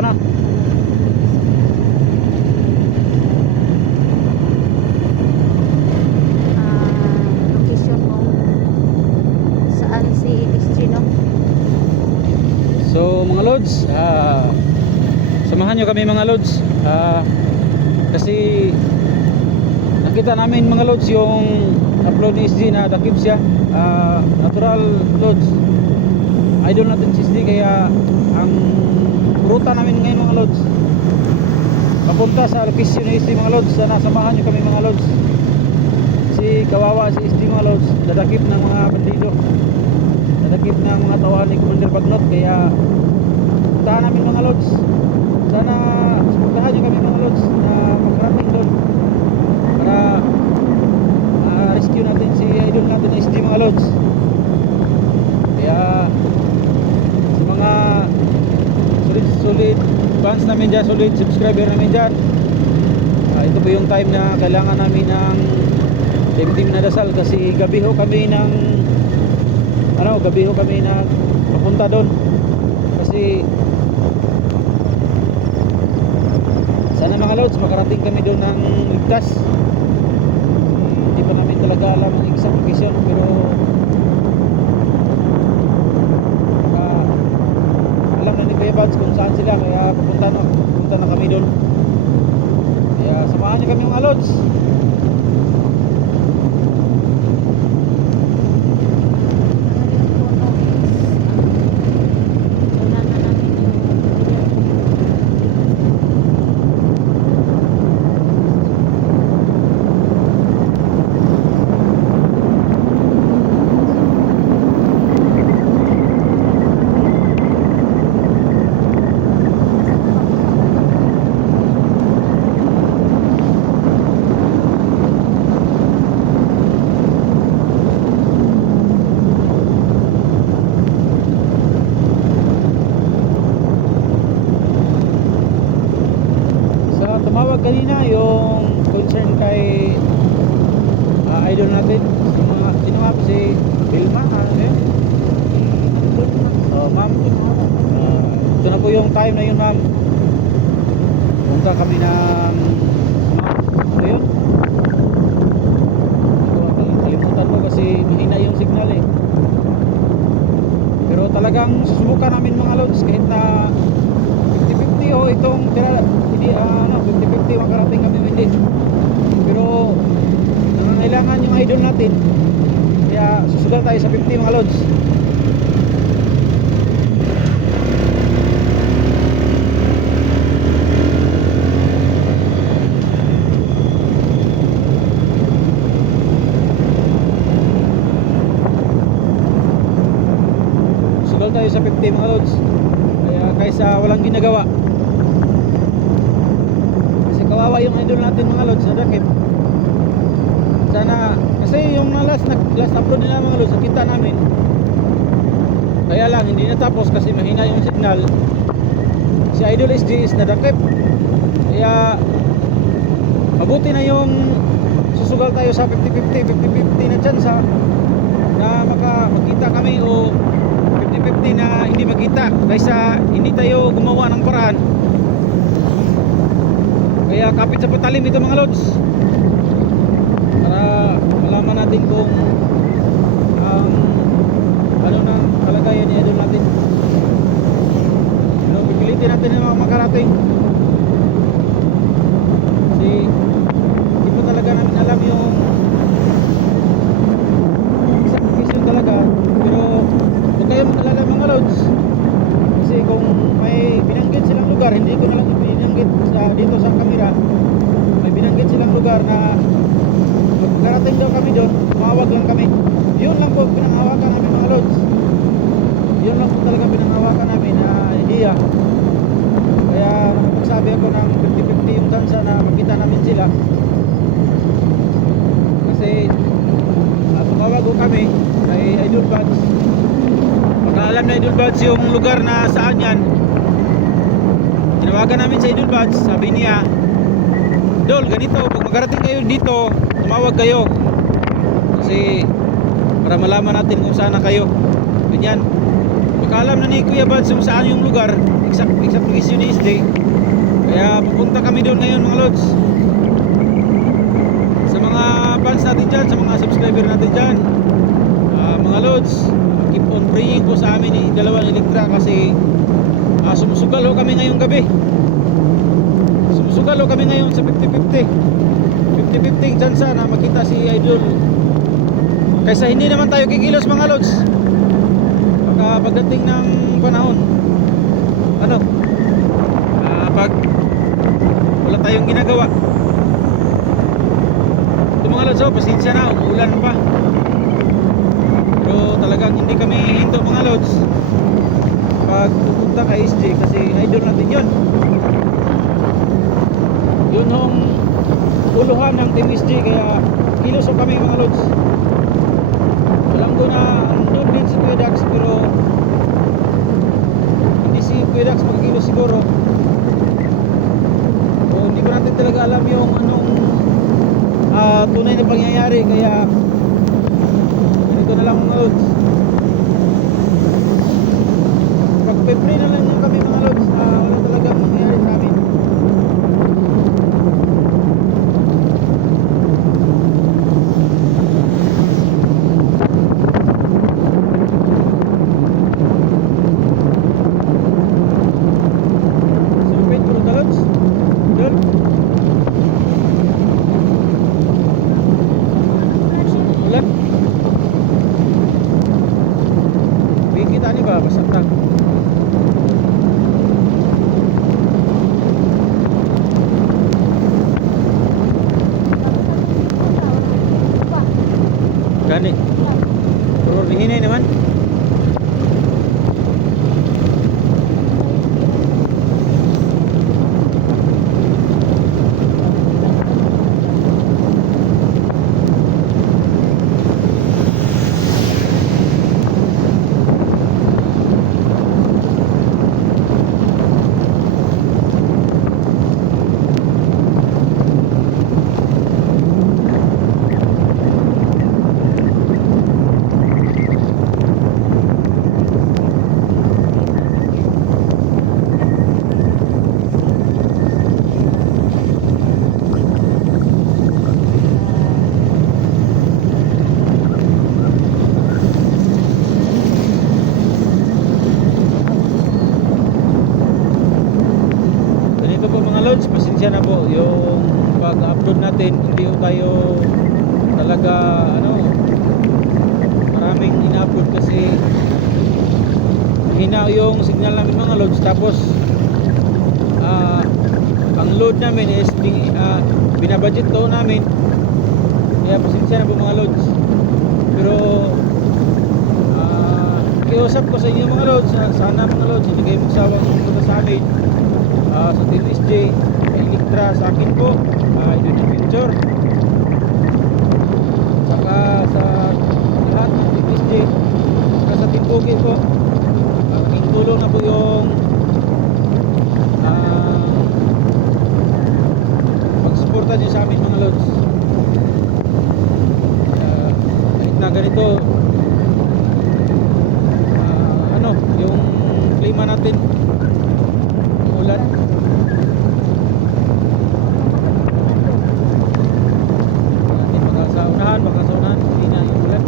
Ikaw na. Location kung saan si Destino. So mga lods, samahan nyo kami mga lods, kasi nakita namin mga lods yung upload ni SG na takip siya, natural lods, idol natin si SG, kaya ang ruta namin ngayon mga lods papunta sa location ni SG mga lods. Sana samahan nyo kami mga lods, si kawawa si SG mga lods, dadakip ng mga bandido, nadakip ng mga tawahan ni Commander Bagnot, kaya puntahan namin mga lods. Sana puntahan nyo kami mga lods na makarating doon para rescue natin si idol natin na SG mga lods. Kaya sa mga solid fans namin dyan, solid subscriber namin dyan, ito po yung time na kailangan namin ng team na dasal, kasi gabi ho kami na papunta doon, kasi sana mga lods makarating kami doon ng ligtas. Hindi pa namin talaga alam ang exact location, pero alam na ni Kuya Bads kung saan sila, kaya pupunta na kami doon. Kaya samahan niyo kami mga lods. Tumawag kanina yung concern kay idol natin, sino nga po, si Vilma, ma'am, ito na po yung time na yun ma'am, punta kami ng ano yun, kalimutan ko kasi mahina yung signal pero talagang susubukan namin mga lods, kahit na 50-50 itong hindi 50-50 makarating kami hindi, pero nangangailangan yung idol natin, kaya susugal tayo sa 50 mga lods. Susugal tayo sa 50 mga lods, kaya kaysa walang ginagawa. Kawawa yung idol natin mga lods, nadakip. Sana, kasi yung last upload nila mga lods, nakita namin, kaya lang hindi natapos kasi mahina yung signal. Si idol SG is nadakip, kaya mabuti na yung susugal tayo sa 50-50 na chance na makita kami, o 50-50 na hindi makita, kaysa hindi tayo gumawa ng paraan. Kaya kapit sa patalim ito mga lods, para malaman natin kung ano na kalagayan ni idol natin. Pero pipilitin natin na makarating, kasi hindi po talaga namin alam yung exact location talaga. Pero huwag kayo mag-alala mga lods, kasi kung may binanggit silang lugar, hindi ko na lang binanggit dito sa camera, may binanggit silang lugar na magkarating daw kami doon, tumawag lang kami. Yun lang po pinanghawakan namin mga lods, yun lang po talaga pinanghawakan namin na idea. Kaya nakapagsabi ako ng 50-50 yung chance na makita namin sila, kasi tumawag ko kami kay Idol Bads. Pagkaalam na Idol Bads yung lugar na saan yan, tinawagan namin sa Idol Bads, sabi niya, Dol, ganito, pag magarating kayo dito, tumawag kayo, kasi para malaman natin kung saan na kayo. Ganyan, pagkaalam na ni Kuya Bad kung saan yung lugar, exact location ni SD, kaya pupunta kami doon ngayon mga lods. Sa mga fans natin dyan, sa mga subscriber natin dyan, mga lods, keep on praying po sa amin ni dalawa ni Electra kasi sumusugal ho kami ngayong gabi. Sumusugal ho kami ngayon sa 50-50 chance na makita si Idol. Kaysa hindi naman tayo kikilos mga lods pagdating ng panahon, ano, pag wala tayong ginagawa. Ito mga lods, pasensya na, umuulan pa, pero talagang hindi kami hinto mga lods pag pupunta kay SJ kasi idol natin yun hong uluhan ng Team SJ, kaya kilos ho kami mga lods. Alam ko na andun din si Kuya Dax, pero hindi si Kuya Dax magkilos siguro, o hindi ko natin talaga alam yung anong tunay na pangyayari, kaya ganito na lang mga lods. Pag-pray na lang kami mga lods, wala talagang mangyayari sa amin. Sulupin puro ta lods. Idol. Ulan. Bigyan kita ni ba pasakta. Gani. Turun hinay naman. Pasensya na po yung pag-upload natin, hindi ko tayo talaga maraming ina-upload kasi hina yung signal namin mga loads, tapos ang load namin is binabudget to namin, kaya pasensya na po mga loads. Pero kiusap ko sa inyo mga loads, sana mga loads hindi kayo magsawang pumunta sa amin, sa Team SJ, Electra, sa akin po, Idol Adventure, saka sa lahat ng Team SJ, saka sa Team Pogi po. Ang tulong na po yung pagsuporta nyo sa amin mga lods. Kahit na ganito, yung klima natin, ulan. Baka sa unahan, hindi na yung ulan.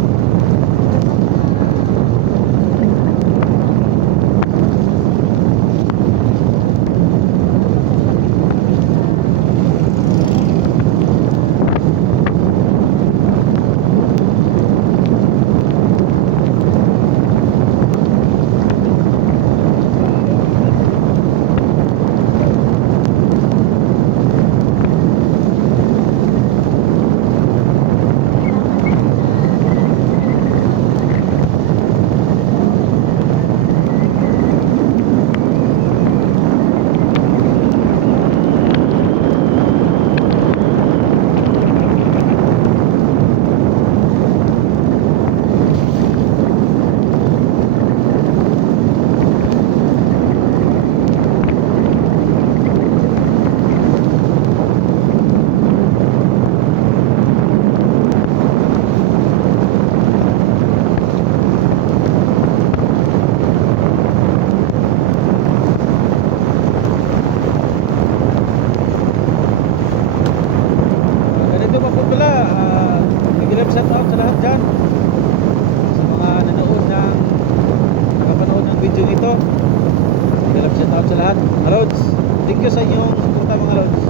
out sa lahat mga lods. Thank you sa inyong suporta mga lods.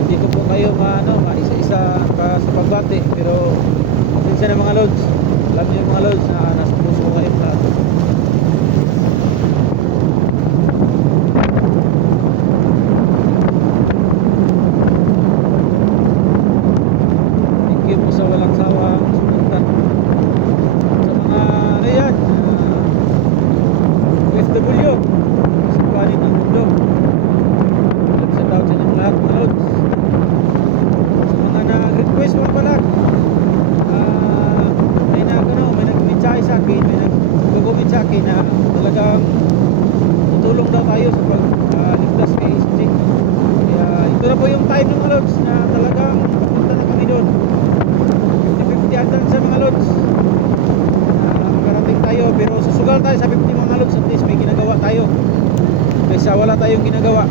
Hindi ko po kayo isa-isa pa sa pagbati, pero minsan na mga lods, alam niyo mga lods na nasa puso ko kayo lahat. Thank you po sa walang sawang suporta sa mga ano yan, OFW sa panin ng mundo. Shout out sa inyong lahat mga lods. Sa mga nag-request mo pala, may nag-mensahe sa akin, may nag-comment sa akin na talagang tutulong daw tayo sa pagligtas kay SG. Kaya ito na po yung time ng mga lods na talagang pupunta na kami doon. 50 hanggang sa mga lods, makarating tayo, pero susugal tayo sa 50 mga lods. At least may ginagawa tayo kaysa wala tayong ginagawa.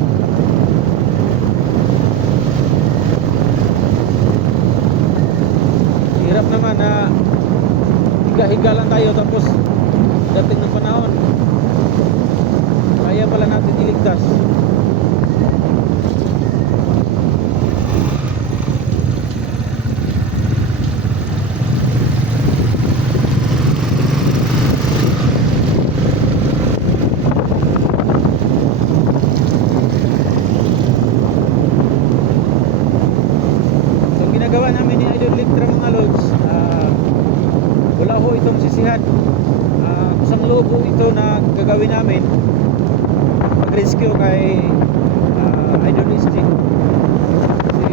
Hirap naman na higa-higa lang tayo, tapos dating ng panahon kaya pala natin iligtas. Ang ginagawa namin ni Idol Lectra mga lods, wala ho itong sisihan. Kusang loob ho ito na gagawin namin mag-rescue kay Idol SG. Kasi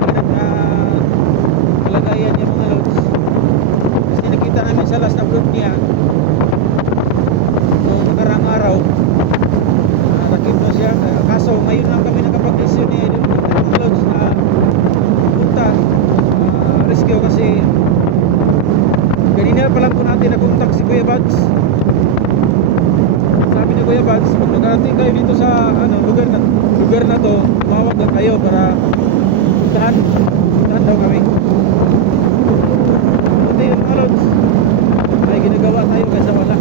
hirap na kalagayan niya mga lods. Kasi nakita namin sa last upload niya noong nakarang araw, nakip na siya. Kaso ngayon lang kami nakapag-rescue ni Idol Lectra mga lods na punta rescue, kasi kanina pa lang po natin na-contact si Kuya Bads. Sabi ni Kuya Bads, pag nakarating kayo dito sa lugar na to, tumawag lang kayo para puntahan daw kami. Ito yun mga lods, may ginagawa tayo kaysa wala.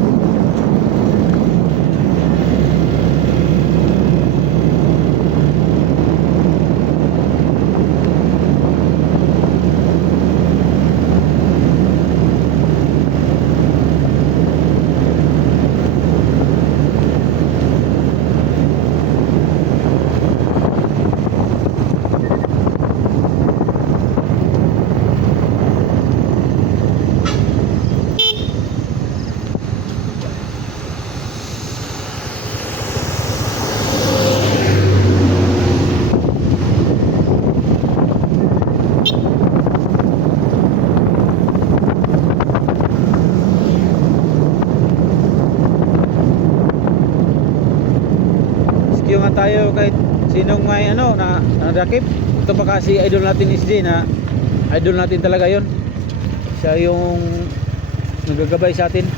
Rescue nga tayo kahit sinong may nadakip. Ito pa kasi idol natin SG, na idol natin talaga yon. Siya yung nagagabay sa atin.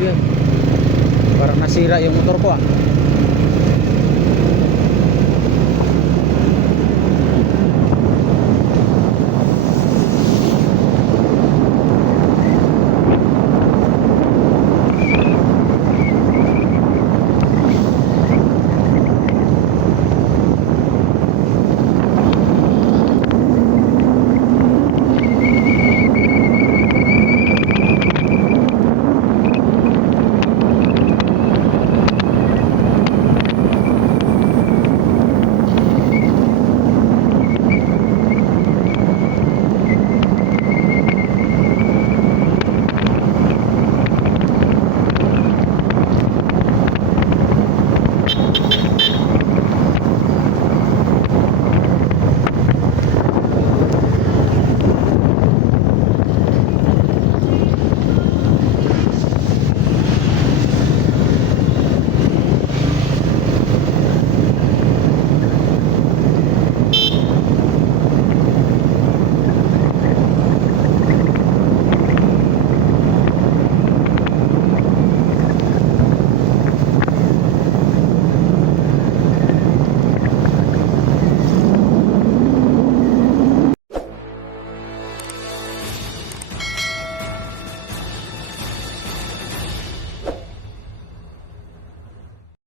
Yan. Parang nasira yung motor ko